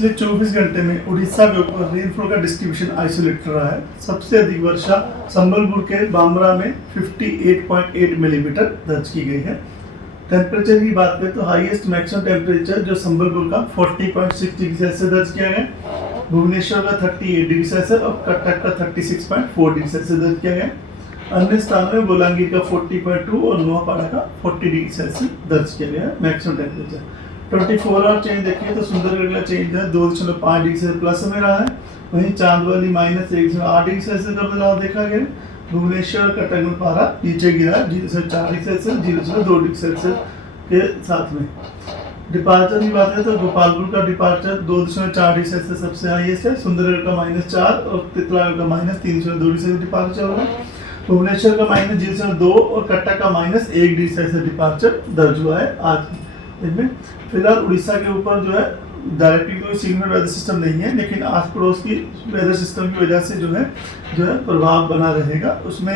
पिछले 24 घंटे में उड़ीसा के ऊपर रेनफॉल का डिस्ट्रीब्यूशन आइसोलेट रहा है। सबसे अधिक वर्षा संबलपुर के बामरा में 58.8 मिलीमीटर दर्ज की गई है। टेम्परेचर की बात करें तो हाईएस्ट मैक्सिमम टेम्परेचर जो संबलपुर का 40.6 डिग्री सेल्सियस दर्ज किया गया, भुवनेश्वर का 38 डिग्री सेल्सियस और कटक का 36.4 डिग्री सेल्सियस दर्ज किया गया। अन्य स्थानों में बोलांगीर का 40.2 और नोआपाड़ा का 40 डिग्री सेल्सियस दर्ज किया गया है मैक्सिमम टेम्परेचर। 24 आवर चेंज देखिए तो सुंदरगढ़ का चेंज है 2.5 डिग्री सेल्सियस प्लस में रहा है। वहीं चांदवाली -1.8 डिग्री सेल्सियस का बदलाव देखा गया। भुवनेश्वर कटक में पारा नीचे गिरा 0.4 डिग्री सेल्सियस 0.2 डिग्री सेल्सियस के साथ में। डिपार्चर की बात करें तो गोपालपुर का डिपार्चर 2.4 डिग्री सेल्सियस सबसे हाईएस्ट है। सुंदरगढ़ का -4 और तितलागढ़ का -3.2 डिग्री सेल्सियस डिपार्चर हो रहा है। भुवनेश्वर का -0.2 और कटक का -1 डिग्री सेल्सियस डिपार्चर दर्ज हुआ है आज इसमें। फिलहाल उड़ीसा के ऊपर जो है डायरेक्टली कोई सिग्नल वेदर सिस्टम नहीं है, लेकिन आस पड़ोस की वेदर सिस्टम की वजह से जो है प्रभाव बना रहेगा। उसमें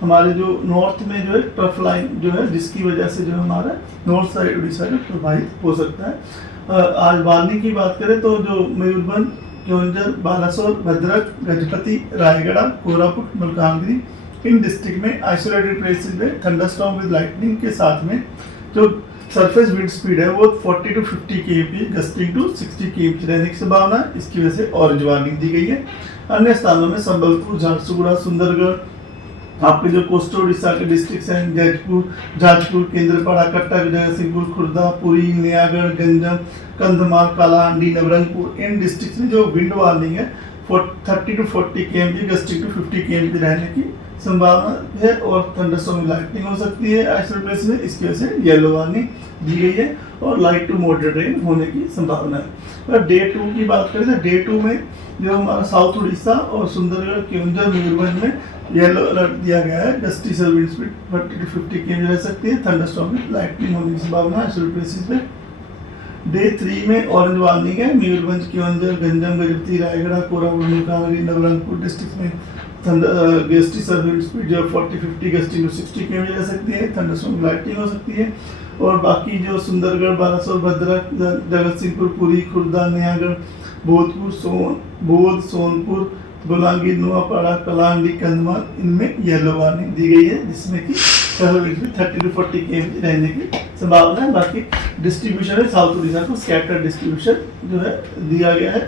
हमारे जो नॉर्थ में जो है ट्रफ लाइन जो है जिसकी वजह से जो हमारा नॉर्थ साइड उड़ीसा जो प्रभावित हो सकता है। आज वार्निंग की बात करें तो जो मयूरभंज, केवंझर, बालासोर, भद्रक, गजपति, रायगढ़, कोरापुट, मलकानगिरी इन डिस्ट्रिक्ट में आइसोलेटेड प्लेसेस में थंडरस्टॉर्म विद लाइटनिंग के साथ में जो सरफेस विंड स्पीड है वो 40 to 50 km gusting to 60 km रहने की संभावना है। इसकी वजह से ऑरेंज वार्निंग दी गई है। अन्य स्थानों में संबलपुर, झारसुगुड़ा, सुंदरगढ़, आपके जो कोस्टल उड़ीसा के डिस्ट्रिक्ट हैं जाजपुर, केंद्रपाड़ा, कटक, जगतसिंहपुर, खुर्दा, पुरी, नयागढ़, गंजम, कंधमाल, कालाहांडी, नवरंगपुर इन डिस्ट्रिक्ट में जो विंड वार्निंग है 30 to 40 km gusting to 50 km रहने की संभावना है और थंडरस्टॉर्म में लाइटनिंग हो सकती है आइसोलेटेड प्लेस में। इसकी वजह से येलो वार्निंग दी गई है और लाइट टू मॉडरेट रेन होने की संभावना है। और डे 2 की बात करें तो डे 2 में जो हमारा साउथ उड़ीसा और सुंदरगढ़, केवंझर, मयूरभंज में येलो अलर्ट दिया गया है। गस्टी से विंड स्पीड 40 to 50 km रह सकती है। थंडरस्टॉर्म में लाइटनिंग होने की संभावना है आइसोलेटेड प्लेसेस में। डे 3 में ऑरेंज वार्निंग है। मयूरभंज, केवंझर, गंजम, गजपति, रायगढ़, कोरापुट, मलकानगिरी, नवरंगपुर डिस्ट्रिक्ट में गस्टी सर्विस स्पीड जो 40-50 गस्टिंग टू 60 km रह सकती है। थंडरस्टॉर्म लाइटनिंग हो सकती है। और बाकी जो सुंदरगढ़, बालासोर, भद्रक, जगतसिंहपुर, पुरी, खुर्दा, नयागढ़, बोध, सोनपुर, बोलांगीर, नोआपाड़ा, कलाहांडी, कंधमाल इनमें येलो वार्निंग दी गई है, जिसमें कि 30 to 40 km रहने की संभावना है। बाकी डिस्ट्रीब्यूशन है साउथ उड़ीसा को स्कैटर डिस्ट्रीब्यूशन जो है दिया गया है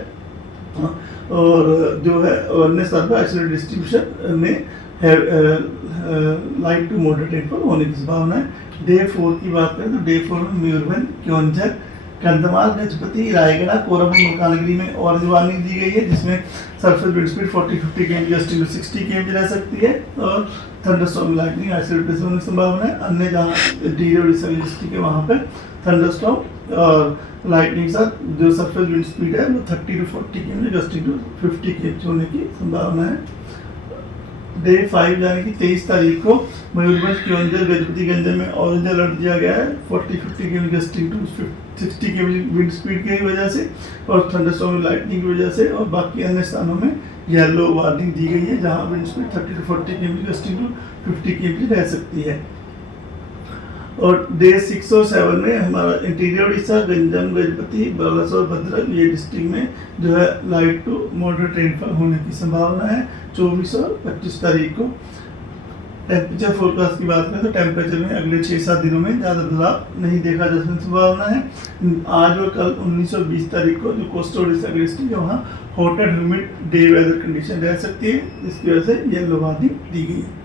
और जो है अन्य स्थान पर आइसोलेटेड डिस्ट्रीब्यूशन में लाइट टू मॉडरेट रेनफॉल होने की संभावना है। डे 4 की बात करें तो डे 4 में मयूरभंज, केवंझर, कंधमाल, गजपति, रायगढ़, कोरापुट, मलकानगिरी में ऑरेंज वार्निंग दी गई है, जिसमें surface wind speed 40-50 km gusting to 60 km रह सकती है और थंडरस्टॉर्म लाइटनिंग आइसोलेटेड प्लेस होने की संभावना है। अन्य जहाँ इंटीरियर उड़ीसा की डिस्ट्रिक्ट है वहाँ पर थंडरस्टॉर्म और लाइटनिंग के साथ जो सरफेस विंड स्पीड है वो 30 to 40 km gusting to 50 km होने की संभावना है। डे 5 यानी कि 23 तारीख को मयूरभंज, केवंझर, गजपति, गंजम में ऑरेंज अलर्ट दिया गया है 40-50 km gusting to 60 km wind speed की वजह से और थंडरस्टॉर्म लाइटनिंग की वजह से। और बाकी अन्य स्थानों में येलो वार्निंग दी गई है जहां wind speed 30 to 40 km gusting to 50 km रह सकती है। और डे 6 और 7 में हमारा इंटीरियर उड़ीसा, गंजम, गजपति, बालासोर, भद्रक ये डिस्ट्रिक्ट में जो है लाइट टू मॉडरेट रेनफॉल होने की संभावना है 24 और 25 तारीख को। टेम्परेचर फोरकास्ट की बात करें तो टेम्परेचर में अगले 6-7 दिनों में ज़्यादा बदलाव नहीं देखा जा सकने की संभावना है। आज और कल 19 और 20 तारीख को जो कोस्टल उड़ीसा की डिस्ट्रिक्ट है वहाँ hot and humid day weather condition रह सकती है, जिसकी वजह से येलो वार्निंग दी गई है।